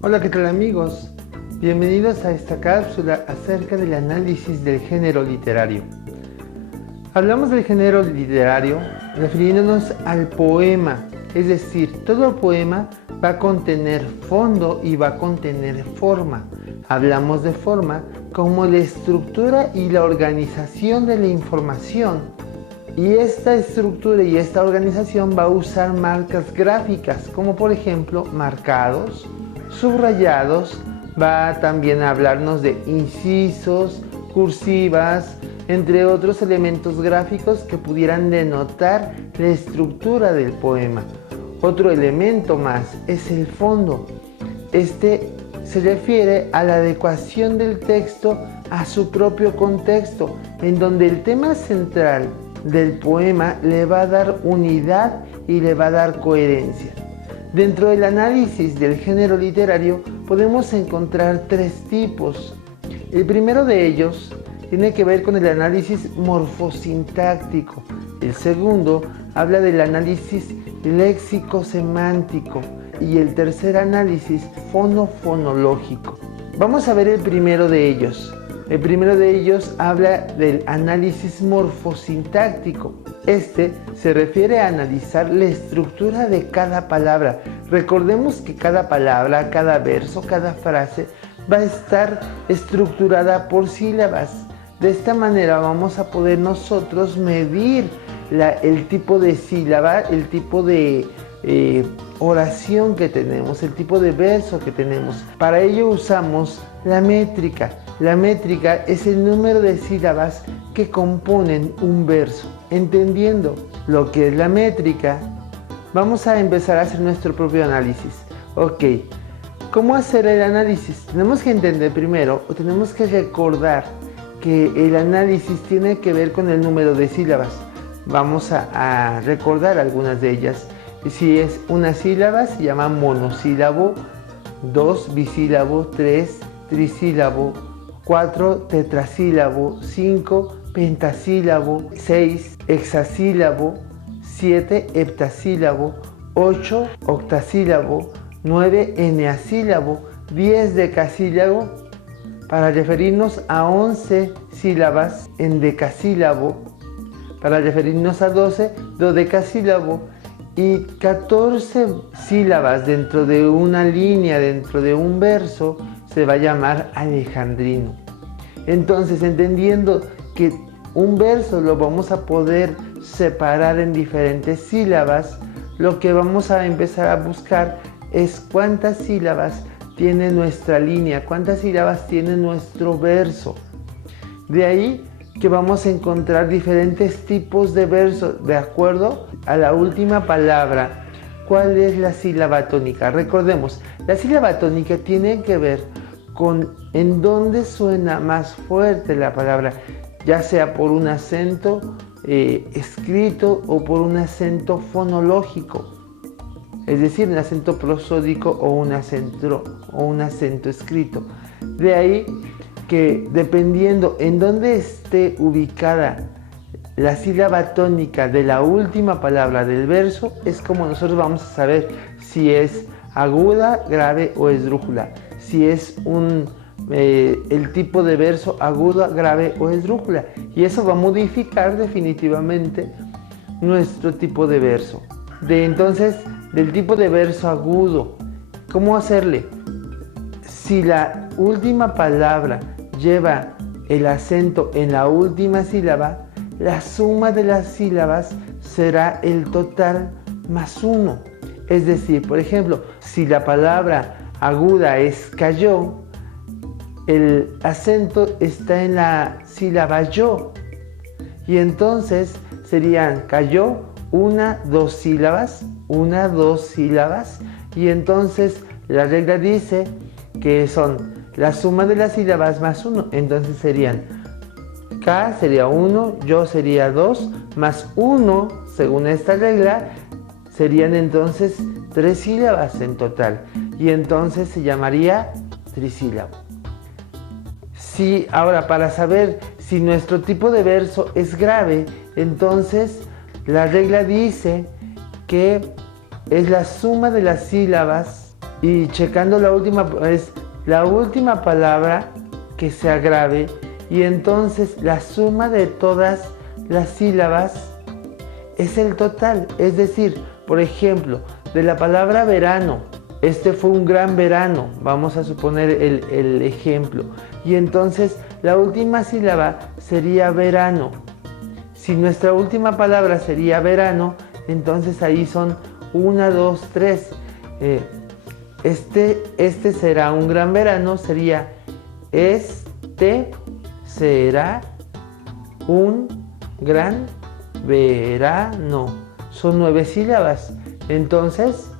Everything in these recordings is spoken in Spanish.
Hola, ¿qué tal amigos? Bienvenidos a esta cápsula acerca del análisis del género literario. Hablamos del género literario refiriéndonos al poema, es decir, todo poema va a contener fondo y va a contener forma. Hablamos de forma como la estructura y la organización de la información. Y esta estructura y esta organización va a usar marcas gráficas, como por ejemplo marcados, subrayados, va también a hablarnos de incisos, cursivas, entre otros elementos gráficos que pudieran denotar la estructura del poema. Otro elemento más es el fondo. Este se refiere a la adecuación del texto a su propio contexto, en donde el tema central del poema le va a dar unidad y le va a dar coherencia. Dentro del análisis del género literario podemos encontrar tres tipos. El primero de ellos tiene que ver con el análisis morfosintáctico. El segundo habla del análisis léxico-semántico y el tercer análisis fonofonológico. Vamos a ver el primero de ellos. El primero de ellos habla del análisis morfosintáctico. Este se refiere a analizar la estructura de cada palabra. Recordemos que cada palabra, cada verso, cada frase va a estar estructurada por sílabas. De esta manera vamos a poder nosotros medir el tipo de sílaba, el tipo de oración que tenemos, el tipo de verso que tenemos. Para ello usamos la métrica. La métrica es el número de sílabas que componen un verso. Entendiendo lo que es la métrica, vamos a empezar a hacer nuestro propio análisis. Ok, ¿cómo hacer el análisis? Tenemos que entender primero, o tenemos que recordar que el análisis tiene que ver con el número de sílabas. Vamos a recordar algunas de ellas. Si es una sílaba, se llama monosílabo, 2 bisílabo, 3 trisílabo, 4 tetrasílabo, 5 pentasílabo, 6 hexasílabo, 7 heptasílabo, 8 octasílabo, 9 eneasílabo, 10 decasílabo, para referirnos a 11 sílabas en decasílabo, para referirnos a 12 dodecasílabo, y 14 sílabas dentro de una línea, dentro de un verso, se va a llamar alejandrino. Entonces, entendiendo que un verso lo vamos a poder separar en diferentes sílabas, lo que vamos a empezar a buscar es cuántas sílabas tiene nuestra línea, cuántas sílabas tiene nuestro verso. De ahí que vamos a encontrar diferentes tipos de versos de acuerdo a la última palabra. ¿Cuál es la sílaba tónica? Recordemos, la sílaba tónica tiene que ver con en dónde suena más fuerte la palabra, ya sea por un acento escrito o por un acento fonológico, es decir, un acento prosódico o un acento escrito. De ahí que dependiendo en dónde esté ubicada la sílaba tónica de la última palabra del verso, es como nosotros vamos a saber si es aguda, grave o esdrújula, si es el tipo de verso aguda, grave o esdrújula, y eso va a modificar definitivamente nuestro tipo de verso. Entonces, del tipo de verso agudo, ¿cómo hacerle? Si la última palabra lleva el acento en la última sílaba, la suma de las sílabas será el total más 1. Es decir, por ejemplo, si la palabra aguda es cayó, el acento está en la sílaba yo. Y entonces serían cayó, 1, 2 sílabas, 1, 2 sílabas. Y entonces la regla dice que son la suma de las sílabas más 1. Entonces serían K sería 1, yo sería 2, más 1, según esta regla, serían entonces 3 sílabas en total. Y entonces se llamaría trisílabo. Ahora, para saber si nuestro tipo de verso es grave, entonces la regla dice que es la suma de las sílabas y checando la última, es la última palabra que se agrave, y entonces la suma de todas las sílabas es el total. Es decir, por ejemplo, de la palabra verano, este fue un gran verano, vamos a suponer el ejemplo, y entonces la última sílaba sería verano. Si nuestra última palabra sería verano, entonces ahí son 1, 2, 3. Este será un gran verano, sería este será un gran verano. Son 9 sílabas. Entonces,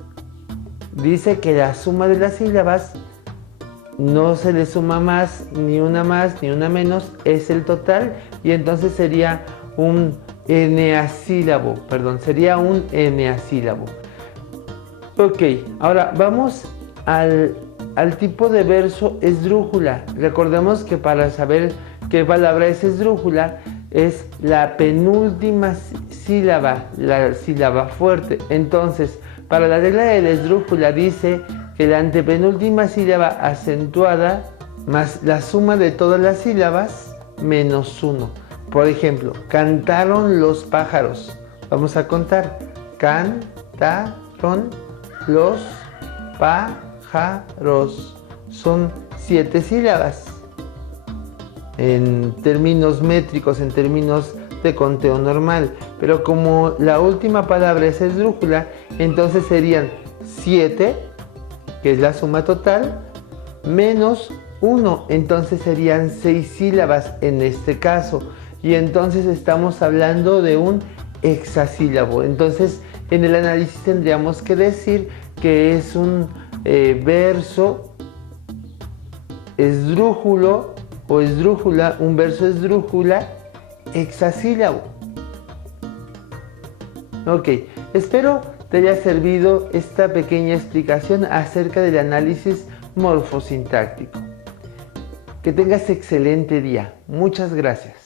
dice que la suma de las sílabas no se le suma más ni una menos, es el total, y entonces sería un eneasílabo, sería un eneasílabo. Ok, ahora vamos al tipo de verso esdrújula. Recordemos que para saber qué palabra es esdrújula, es la penúltima sílaba, la sílaba fuerte. Entonces, para la regla de la esdrújula dice que la antepenúltima sílaba acentuada más la suma de todas las sílabas menos 1. Por ejemplo, cantaron los pájaros. Vamos a contar. Cantaron los pájaros. Son 7 sílabas. En términos métricos, en términos de conteo normal. Pero como la última palabra es esdrújula, entonces serían 7, que es la suma total, menos 1. Entonces serían 6 sílabas en este caso. Y entonces estamos hablando de un hexasílabo. Entonces en el análisis tendríamos que decir que es un verso esdrújulo o esdrújula, un verso esdrújula hexasílabo. Ok, espero te haya servido esta pequeña explicación acerca del análisis morfosintáctico. Que tengas excelente día. Muchas gracias.